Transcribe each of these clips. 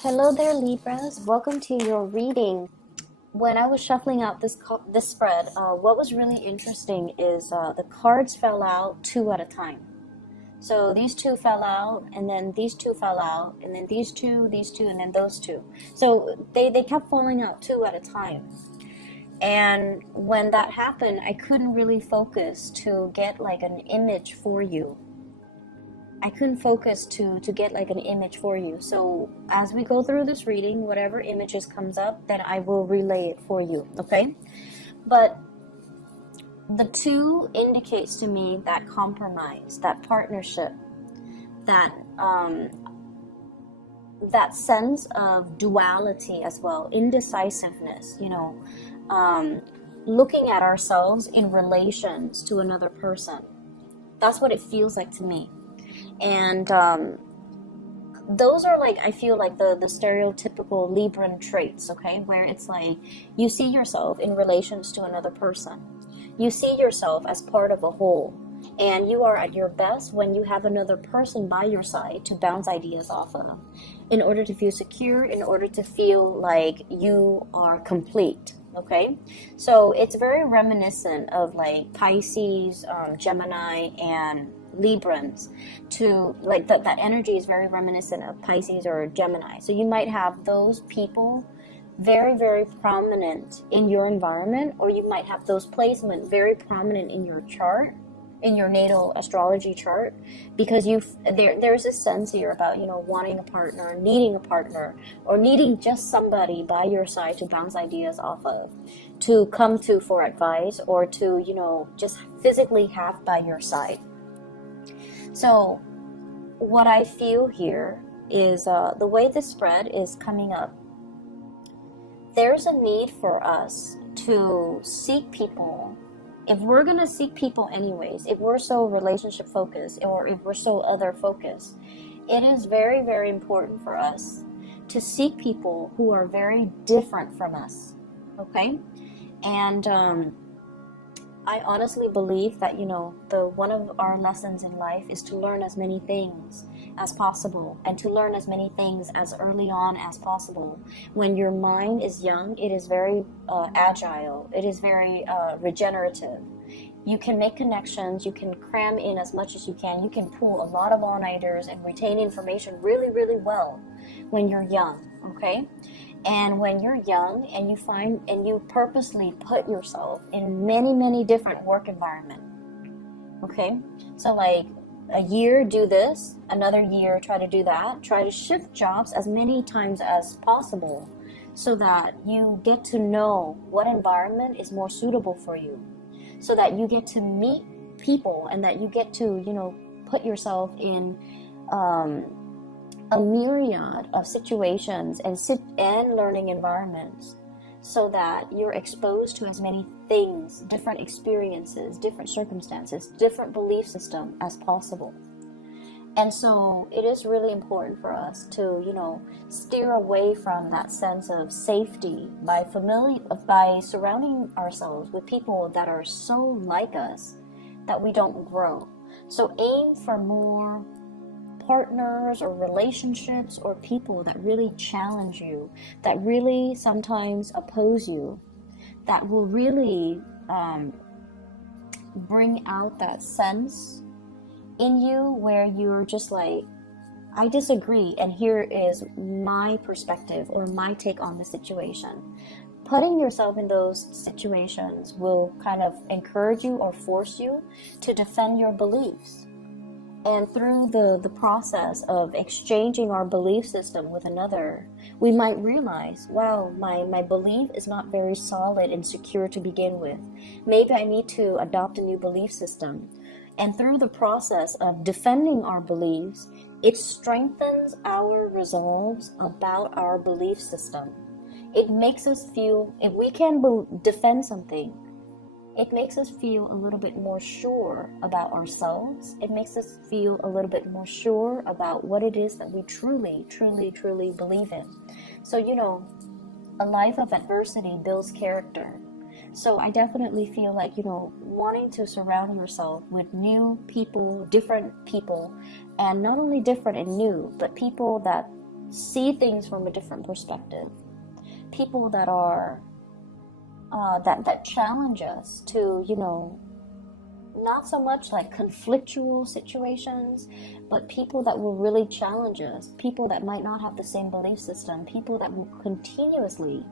Hello there, Libras. Welcome to your reading. When I was shuffling out this spread, what was really interesting is the cards fell out two at a time. So these two fell out, and then these two fell out, and then these two, and then those two. So they kept falling out two at a time. And when that happened, I couldn't really focus to get like an image for you. I couldn't focus to get like an image for you. So as we go through this reading, whatever images comes up, then I will relay it for you, okay? But the two indicates to me that compromise, that partnership, that that sense of duality as well, indecisiveness, looking at ourselves in relations to another person. That's what it feels like to me. And those are like, I feel like the stereotypical Libran traits, okay? Where it's like you see yourself in relations to another person. You see yourself as part of a whole. And you are at your best when you have another person by your side to bounce ideas off of, in order to feel secure, in order to feel like you are complete, okay? So it's very reminiscent of like Pisces, Gemini, and Librans. To like that energy is very reminiscent of Pisces or Gemini. So you might have those people very, very prominent in your environment, or you might have those placements very prominent in your chart, in your natal astrology chart, because there's a sense here about wanting a partner, needing a partner, or needing just somebody by your side to bounce ideas off of, to come to for advice, or to just physically have by your side. So what I feel here is the way this spread is coming up, there's a need for us to seek people. If we're going to seek people anyways, if we're so relationship focused, or if we're so other focused, it is very, very important for us to seek people who are very different from us, okay? And I honestly believe that, one of our lessons in life is to learn as many things as possible, and to learn as many things as early on as possible. When your mind is young, it is very agile. It is very regenerative. You can make connections. You can cram in as much as you can. You can pull a lot of all-nighters and retain information really, really well when you're young, okay? And when you're young and you purposely put yourself in many, many different work environments, okay? So like a year do this, another year try to do that, try to shift jobs as many times as possible, so that you get to know what environment is more suitable for you, so that you get to meet people, and that you get to put yourself in a myriad of situations and learning environments, so that you're exposed to as many things, different experiences, different circumstances, different belief system as possible. And so it is really important for us to, steer away from that sense of safety by surrounding ourselves with people that are so like us that we don't grow. So aim for more partners or relationships or people that really challenge you, that really sometimes oppose you, that will really bring out that sense in you where you're just like, I disagree, and here is my perspective or my take on the situation. Putting yourself in those situations will kind of encourage you or force you to defend your beliefs. And through the process of exchanging our belief system with another, we might realize, wow, my belief is not very solid and secure to begin with. Maybe I need to adopt a new belief system. And through the process of defending our beliefs, it strengthens our resolves about our belief system. It makes us feel, if we can defend something, it makes us feel a little bit more sure about ourselves. It makes us feel a little bit more sure about what it is that we truly, truly, truly believe in. So, a life of adversity builds character. So I definitely feel like, wanting to surround yourself with new people, different people, and not only different and new, but people that see things from a different perspective. People that are that challenge us to, not so much like conflictual situations, but people that will really challenge us, people that might not have the same belief system, people that will continuously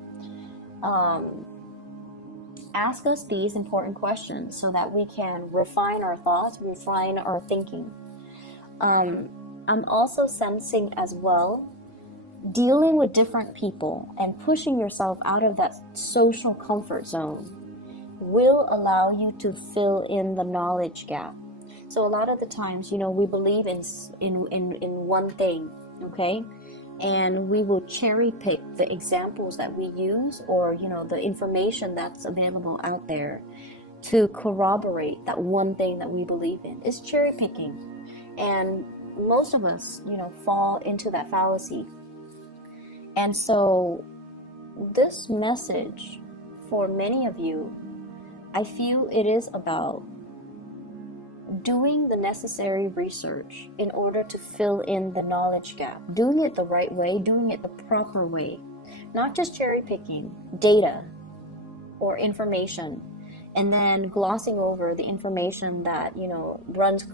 ask us these important questions so that we can refine our thoughts, refine our thinking. I'm also sensing as well, dealing with different people and pushing yourself out of that social comfort zone will allow you to fill in the knowledge gap. So a lot of the times, we believe in one thing, okay? And we will cherry pick the examples that we use, or, the information that's available out there to corroborate that one thing that we believe in. It's cherry picking. And most of us, fall into that fallacy. And so this message for many of you, I feel it is about doing the necessary research in order to fill in the knowledge gap, doing it the right way, doing it the proper way, not just cherry picking data or information and then glossing over the information that, runs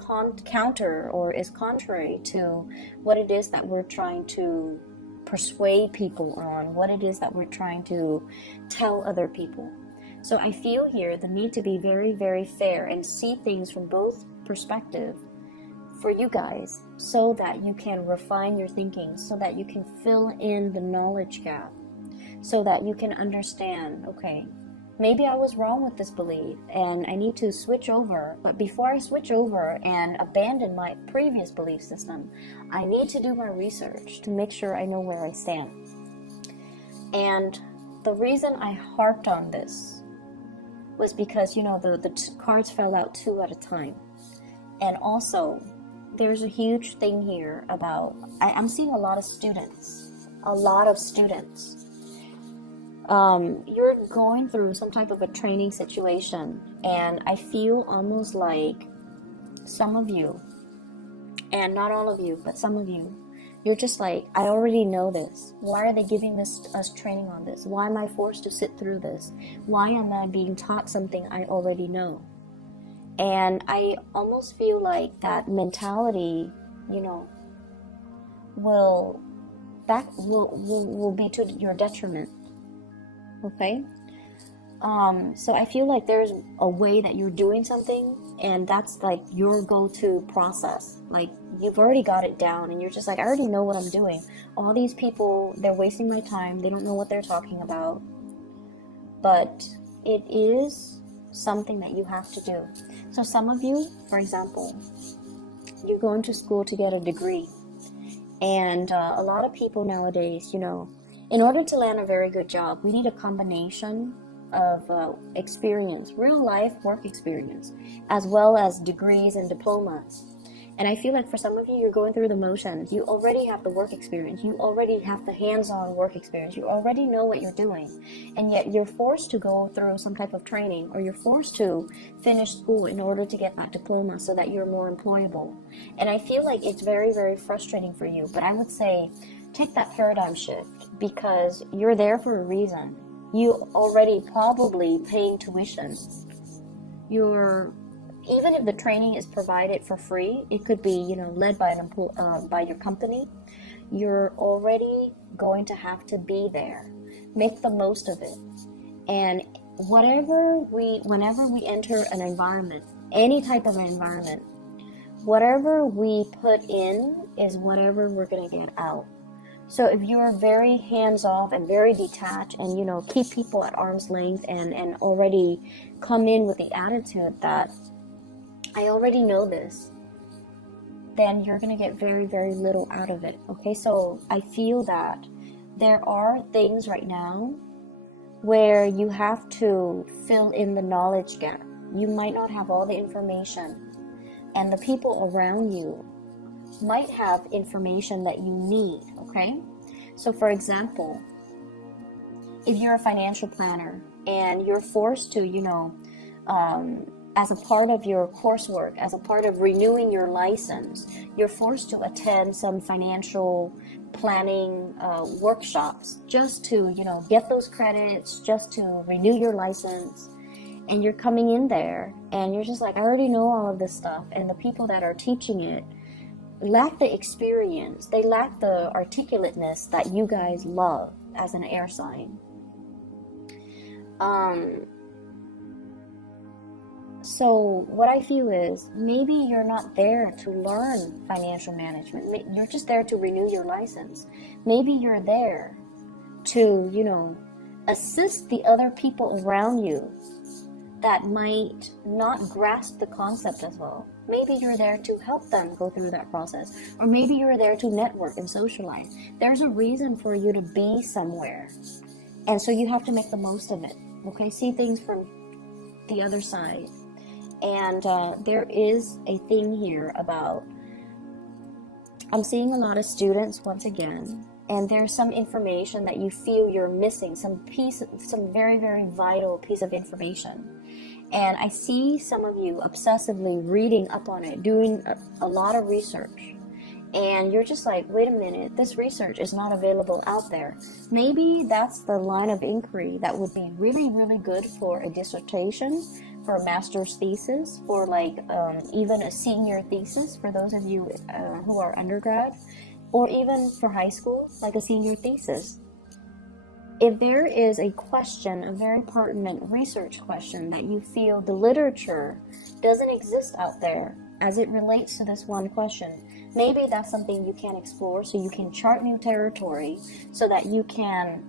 counter or is contrary to what it is that we're trying to persuade people on, what it is that we're trying to tell other people. So I feel here the need to be very, very fair and see things from both perspectives for you guys, so that you can refine your thinking, so that you can fill in the knowledge gap, so that you can understand, okay, maybe I was wrong with this belief and I need to switch over. But before I switch over and abandon my previous belief system, I need to do my research to make sure I know where I stand. And the reason I harped on this was because, the cards fell out 2 at a time. And also, there's a huge thing here about, I'm seeing a lot of students. You're going through some type of a training situation, and I feel almost like some of you, and not all of you, but some of you, you're just like, I already know this. Why are they giving us training on this? Why am I forced to sit through this? Why am I being taught something I already know? And I almost feel like that mentality, will be to your detriment. Okay? So I feel like there's a way that you're doing something, and that's like your go-to process. Like, you've already got it down, and you're just like, I already know what I'm doing. All these people, they're wasting my time. They don't know what they're talking about. But it is something that you have to do. So some of you, for example, you're going to school to get a degree. And a lot of people nowadays, in order to land a very good job, we need a combination of experience, real life work experience, as well as degrees and diplomas. And I feel like for some of you, you're going through the motions. You already have the work experience. You already have the hands-on work experience. You already know what you're doing. And yet you're forced to go through some type of training, or you're forced to finish school in order to get that diploma so that you're more employable. And I feel like it's very, very frustrating for you. But I would say take that paradigm shift, because you're there for a reason. You already probably paying tuition. Even if the training is provided for free, it could be, led by by your company. You're already going to have to be there. Make the most of it. And whenever we enter an environment, any type of an environment, whatever we put in is whatever we're going to get out. So if you are very hands-off and very detached and, keep people at arm's length and already come in with the attitude that I already know this, then you're going to get very, very little out of it. Okay, so I feel that there are things right now where you have to fill in the knowledge gap. You might not have all the information, and the people around you might have information that you need. Okay, so for example, if you're a financial planner and you're forced to, as a part of your coursework, as a part of renewing your license, you're forced to attend some financial planning workshops just to, you know, get those credits, just to renew your license. And you're coming in there and you're just like, I already know all of this stuff. And the people that are teaching it lack the experience. They lack the articulateness that you guys love as an air sign. So what I feel is maybe you're not there to learn financial management. You're just there to renew your license. Maybe you're there to, you know, assist the other people around you that might not grasp the concept as well. Maybe you're there to help them go through that process. Or maybe you're there to network and socialize. There's a reason for you to be somewhere. And so you have to make the most of it. Okay, see things from the other side. And there is a thing here about, I'm seeing a lot of students once again, and there's some information that you feel you're missing, some very, very vital piece of information. And I see some of you obsessively reading up on it, doing a lot of research. And you're just like, wait a minute, this research is not available out there. Maybe that's the line of inquiry that would be really, really good for a dissertation, for a master's thesis, for like even a senior thesis for those of you who are undergrad, or even for high school, like a senior thesis. If there is a question, a very pertinent research question that you feel the literature doesn't exist out there as it relates to this one question, maybe that's something you can explore so you can chart new territory so that you can,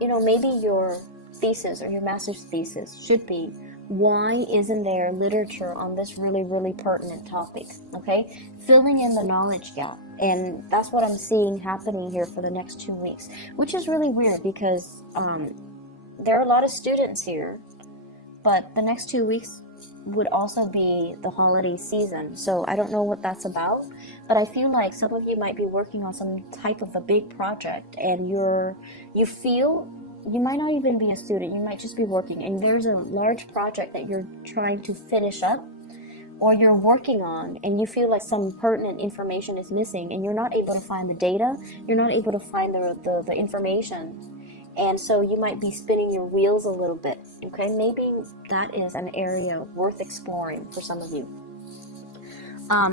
you know, maybe your thesis or your master's thesis should be, why isn't there literature on this really, really pertinent topic? Okay, filling in the knowledge gap. And that's what I'm seeing happening here for the next 2 weeks, which is really weird because there are a lot of students here, but the next 2 weeks would also be the holiday season. So I don't know what that's about, but I feel like some of you might be working on some type of a big project, and you feel you might not even be a student, you might just be working, and there's a large project that you're trying to finish up or you're working on, and you feel like some pertinent information is missing and you're not able to find the data, you're not able to find the information, and so you might be spinning your wheels a little bit. Okay, maybe that is an area worth exploring for some of you.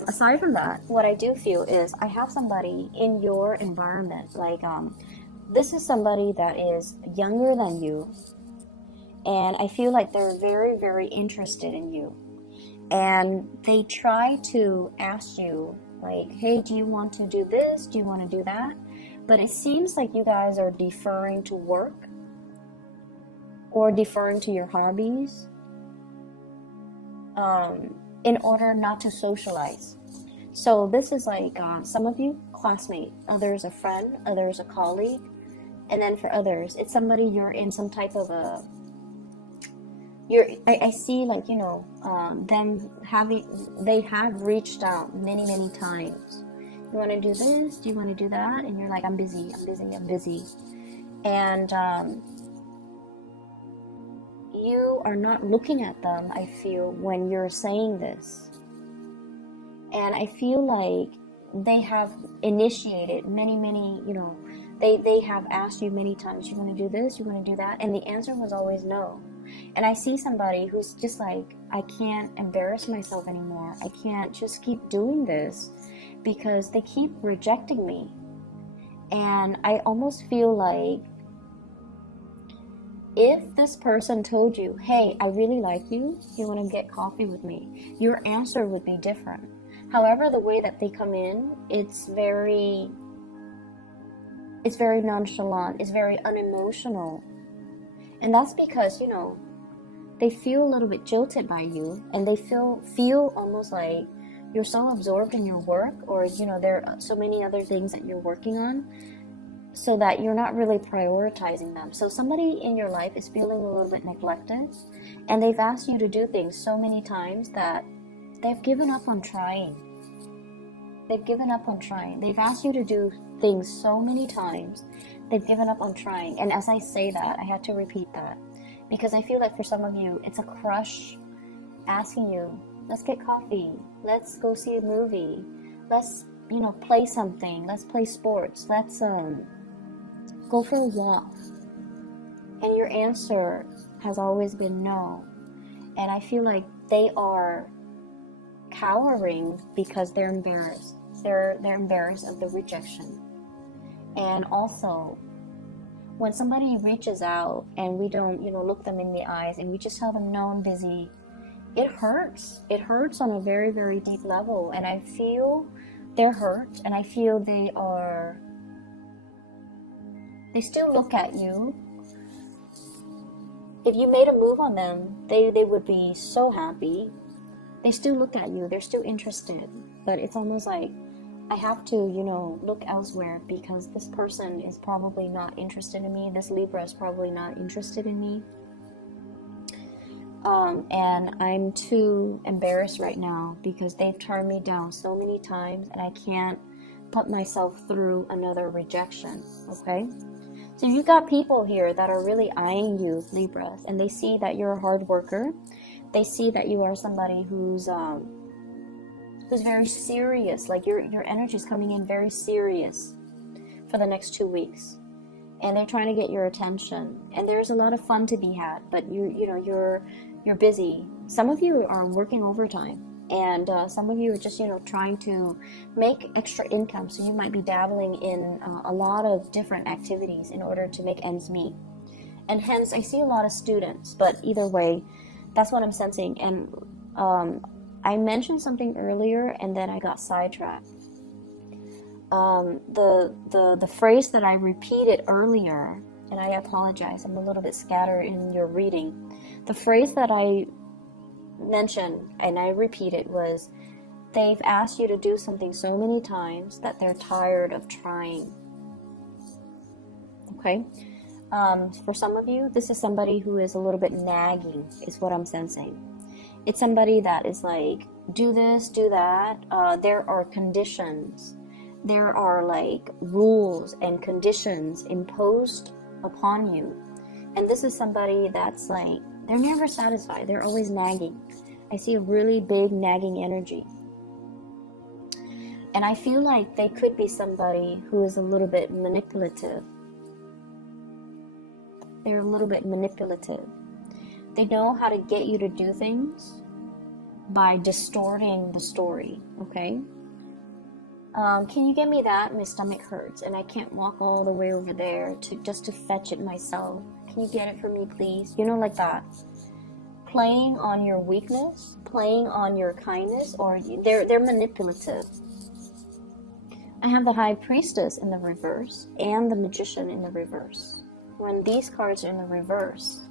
Aside from that, what I do feel is I have somebody in your environment, like this is somebody that is younger than you, and I feel like they're very, very interested in you. And they try to ask you, like, hey, do you want to do this? Do you want to do that? But it seems like you guys are deferring to work or deferring to your hobbies in order not to socialize. So this is like some of you, classmate, others a friend, others a colleague. And then for others, it's somebody you're in some type of a, I see, like, you know, they have reached out many, many times. You want to do this? Do you want to do that? And you're like, I'm busy. And you are not looking at them, I feel, when you're saying this. And I feel like they have initiated many, you know, they have asked you many times, you want to do this, you want to do that, and the answer was always no. And I see somebody who's just like, I can't embarrass myself anymore, I can't just keep doing this because they keep rejecting me. And I almost feel like if this person told you, hey, I really like you want to get coffee with me, your answer would be different. However, the way that they come in, it's very nonchalant, it's very unemotional. And that's because, you know, they feel a little bit jilted by you, and they feel almost like you're so absorbed in your work, or, you know, there are so many other things that you're working on, so that you're not really prioritizing them. So somebody in your life is feeling a little bit neglected, and they've asked you to do things so many times that they've given up on trying. They've asked you to do things so many times, they've given up on trying. And as I say that, I had to repeat that, because I feel like for some of you, it's a crush asking you, let's get coffee, let's go see a movie, let's play something. Let's play sports. Let's go for a walk. And your answer has always been no. And I feel like they are cowering because they're embarrassed. They're embarrassed of the rejection. And also, when somebody reaches out and we don't, look them in the eyes and we just tell them, no, I'm busy, it hurts. It hurts on a very, very deep level. And I feel they're hurt, and I feel they still look at you. If you made a move on them, they would be so happy. They still look at you. They're still interested. But it's almost like I have to, look elsewhere because this person is probably not interested in me. This Libra is probably not interested in me. And I'm too embarrassed right now because they've turned me down so many times and I can't put myself through another rejection, okay? So you got people here that are really eyeing you, Libras, and they see that you're a hard worker. They see that you are somebody who's very serious. Like your energy is coming in very serious for the next 2 weeks, and they're trying to get your attention. And there's a lot of fun to be had, but you're busy. Some of you are working overtime, and some of you are just trying to make extra income. So you might be dabbling in a lot of different activities in order to make ends meet. And hence, I see a lot of students. But either way, that's what I'm sensing. And I mentioned something earlier, and then I got sidetracked. The phrase that I repeated earlier, and I apologize, I'm a little bit scattered in your reading. The phrase that I mentioned and I repeated was, they've asked you to do something so many times that they're tired of trying. Okay? For some of you, this is somebody who is a little bit nagging, is what I'm sensing. It's somebody that is like, do this, do that. There are conditions. There are like rules and conditions imposed upon you. And this is somebody that's like, they're never satisfied. They're always nagging. I see a really big nagging energy. And I feel like they could be somebody who is a little bit manipulative. They're a little bit manipulative. They know how to get you to do things by distorting the story, okay? Can you get me that? My stomach hurts and I can't walk all the way over there just to fetch it myself. Can you get it for me, please? Like that. Playing on your weakness, playing on your kindness, or they're manipulative. I have the High Priestess in the reverse and the Magician in the reverse. When these cards are in the reverse,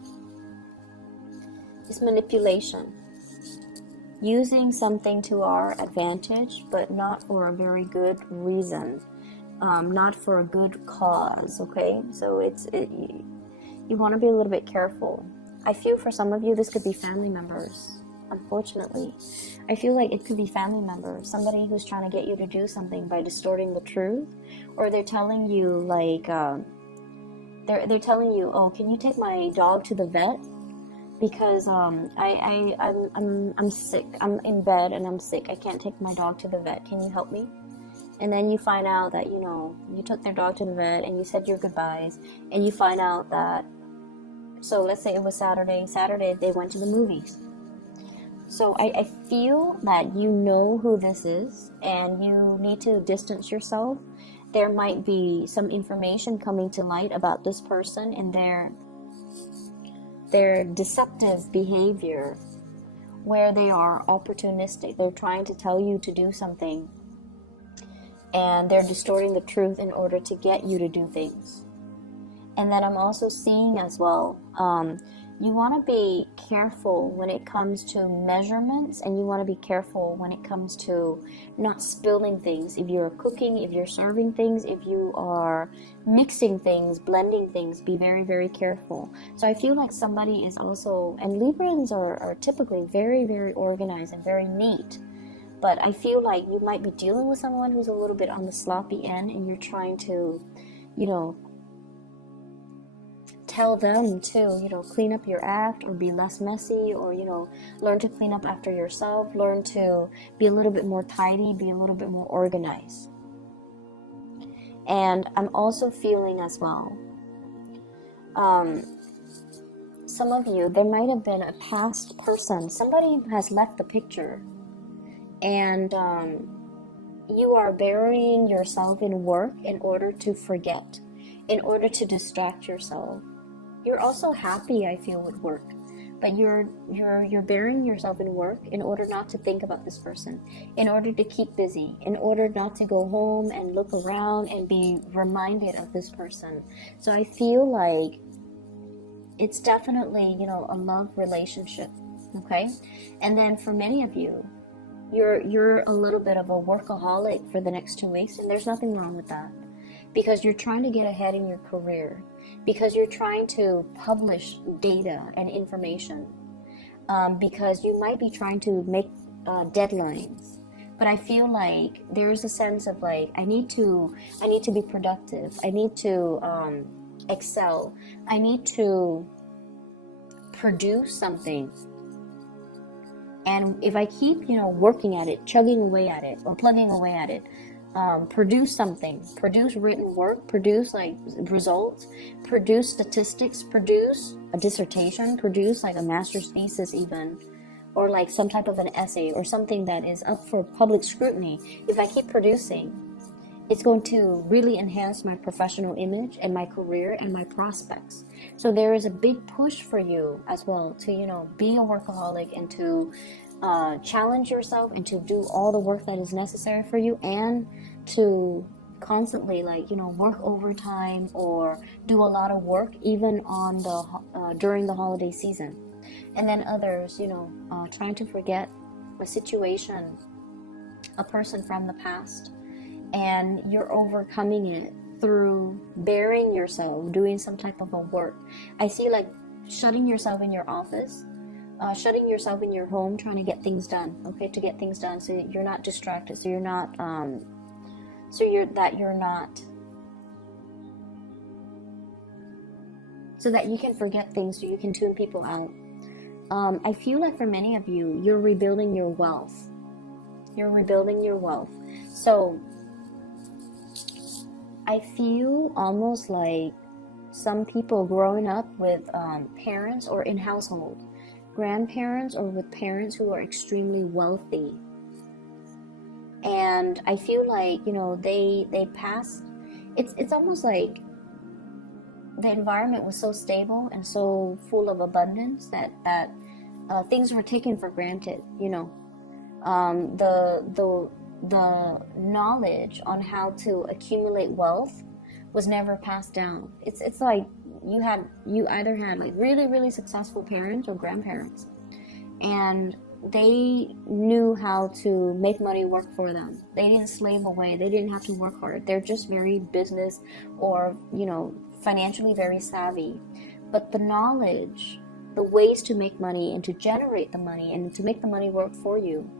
it's manipulation. Using something to our advantage, but not for a very good reason. Not for a good cause, okay? So you want to be a little bit careful. I feel for some of you, this could be family members, unfortunately. I feel like it could be family members, somebody who's trying to get you to do something by distorting the truth, or they're telling you like, they're telling you, oh, can you take my dog to the vet? Because I'm sick. I'm in bed and I'm sick. I can't take my dog to the vet. Can you help me? And then you find out that, you took their dog to the vet and you said your goodbyes, and you find out that, so let's say it was Saturday. Saturday, they went to the movies. So I feel that you know who this is and you need to distance yourself. There might be some information coming to light about this person and their deceptive behavior, where they are opportunistic. They're trying to tell you to do something and they're distorting the truth in order to get you to do things. And then I'm also seeing as well, you want to be careful when it comes to measurements, and you want to be careful when it comes to not spilling things. If you're cooking, if you're serving things, if you are mixing things, blending things, be very, very careful. So I feel like somebody is also, and Librans are typically very, very organized and very neat. But I feel like you might be dealing with someone who's a little bit on the sloppy end, and you're trying to, tell them to, clean up your act or be less messy, or, learn to clean up after yourself, learn to be a little bit more tidy, be a little bit more organized. And I'm also feeling as well, some of you, there might have been a past person, somebody has left the picture, and you are burying yourself in work in order to forget, in order to distract yourself. You're also happy, I feel, with work, but you're burying yourself in work in order not to think about this person, in order to keep busy, in order not to go home and look around and be reminded of this person. So I feel like it's definitely, a love relationship, okay? And then for many of you, you're a little bit of a workaholic for the next 2 weeks, and there's nothing wrong with that, because you're trying to get ahead in your career, because you're trying to publish data and information, because you might be trying to make deadlines. But I feel like there's a sense of like, I need to be productive, I need to excel, I need to produce something. And if I keep, working at it, chugging away at it, or plugging away at it, produce something, produce written work, produce like results, produce statistics, produce a dissertation, produce like a master's thesis even, or like some type of an essay or something that is up for public scrutiny. If I keep producing, it's going to really enhance my professional image and my career and my prospects. So there is a big push for you as well to, be a workaholic and to challenge yourself and to do all the work that is necessary for you, and to constantly work overtime or do a lot of work even on the during the holiday season. And then others, trying to forget a situation, a person from the past, and you're overcoming it through burying yourself, doing some type of a work. I see like shutting yourself in your office, shutting yourself in your home, trying to get things done, okay, to get things done so you're not distracted, so you're not, so that you can forget things, so you can tune people out. I feel like for many of you, you're rebuilding your wealth. You're rebuilding your wealth. So I feel almost like some people growing up with parents or in household, grandparents, or with parents who are extremely wealthy. And I feel like, they passed, it's almost like the environment was so stable and so full of abundance that things were taken for granted, the knowledge on how to accumulate wealth was never passed down. It's like you either had like really, really successful parents or grandparents, and they knew how to make money work for them. They didn't slave away. They didn't have to work hard. They're just very business or, financially very savvy. But the knowledge, the ways to make money and to generate the money and to make the money work for you,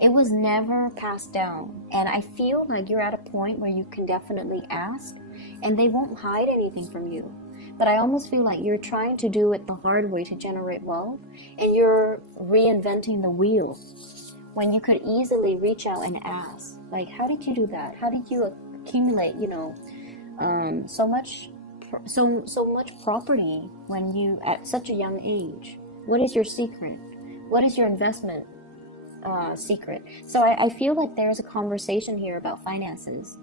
it was never passed down. And I feel like you're at a point where you can definitely ask, and they won't hide anything from you. But I almost feel like you're trying to do it the hard way to generate wealth, and you're reinventing the wheel when you could easily reach out and ask, like, how did you do that? How did you accumulate, so much property when you at such a young age? What is your secret? What is your investment secret? So I feel like there's a conversation here about finances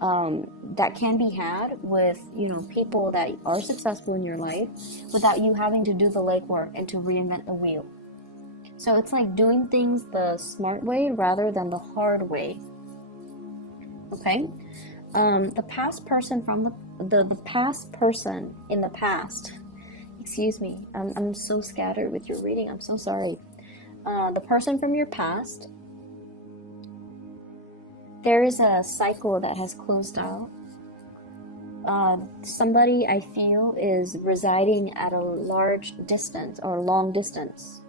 that can be had with people that are successful in your life without you having to do the legwork and to reinvent the wheel. So it's like doing things the smart way rather than the hard way. Okay? The past person from the past person in the past. Excuse me. I'm so scattered with your reading. I'm so sorry. The person from your past, there is a cycle that has closed out. Somebody, I feel, is residing at a large distance or long distance.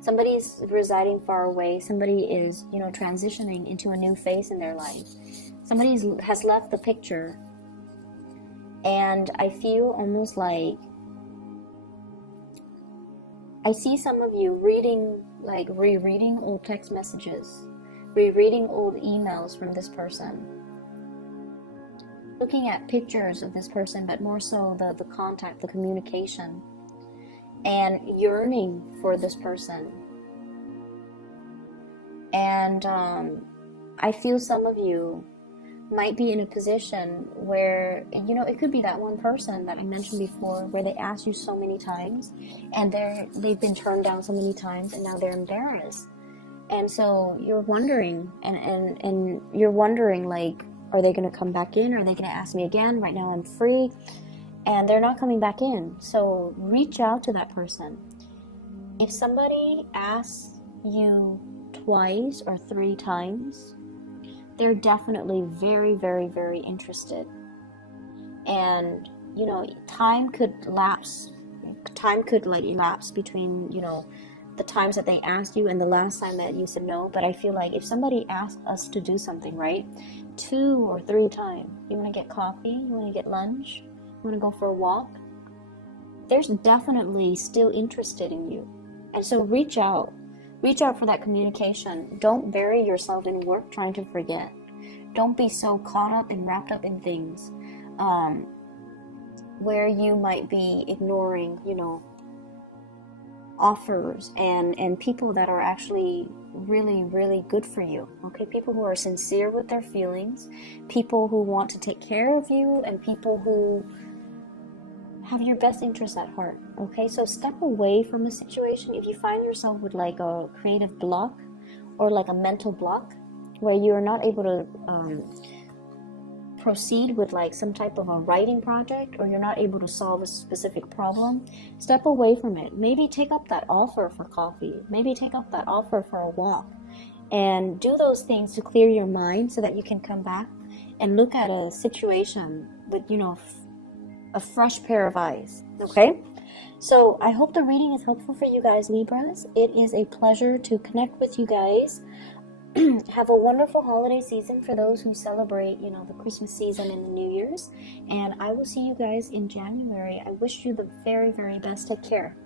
Somebody's residing far away. Somebody is, transitioning into a new phase in their life. Somebody has left the picture. And I feel almost like I see some of you reading, like rereading old text messages, rereading old emails from this person, looking at pictures of this person, but more so the contact, the communication, and yearning for this person. And I feel some of you might be in a position where, you know, it could be that one person that I mentioned before, where they asked you so many times and they've been turned down so many times, and now they're embarrassed. And so you're wondering, and you're wondering, like, are they going to come back in? Are they going to ask me again? Right now I'm free. And they're not coming back in. So reach out to that person. If somebody asks you twice or 3 times, they're definitely very, very, very interested. And, you know, time could lapse between, you know, the times that they asked you and the last time that you said no. But I feel like if somebody asked us to do something, right, 2 or 3 times, you want to get coffee, you want to get lunch, you want to go for a walk, there's definitely still interested in you. And so reach out for that communication. Don't bury yourself in work trying to forget. Don't be so caught up and wrapped up in things where you might be ignoring, you know, offers and people that are actually really, really good for you. Okay, people who are sincere with their feelings, people who want to take care of you, and people who have your best interests at heart. Okay, so step away from a situation if you find yourself with like a creative block or like a mental block where you're not able to proceed with like some type of a writing project, or you're not able to solve a specific problem. Step away from it. Maybe take up that offer for coffee, maybe take up that offer for a walk, and do those things to clear your mind so that you can come back and look at a situation with, you know, a fresh pair of eyes. Okay, so I hope the reading is helpful for you guys, Libras. It is a pleasure to connect with you guys. Have a wonderful holiday season for those who celebrate, you know, the Christmas season and the New Year's, and I will see you guys in January. I wish you the very, very best. Take care.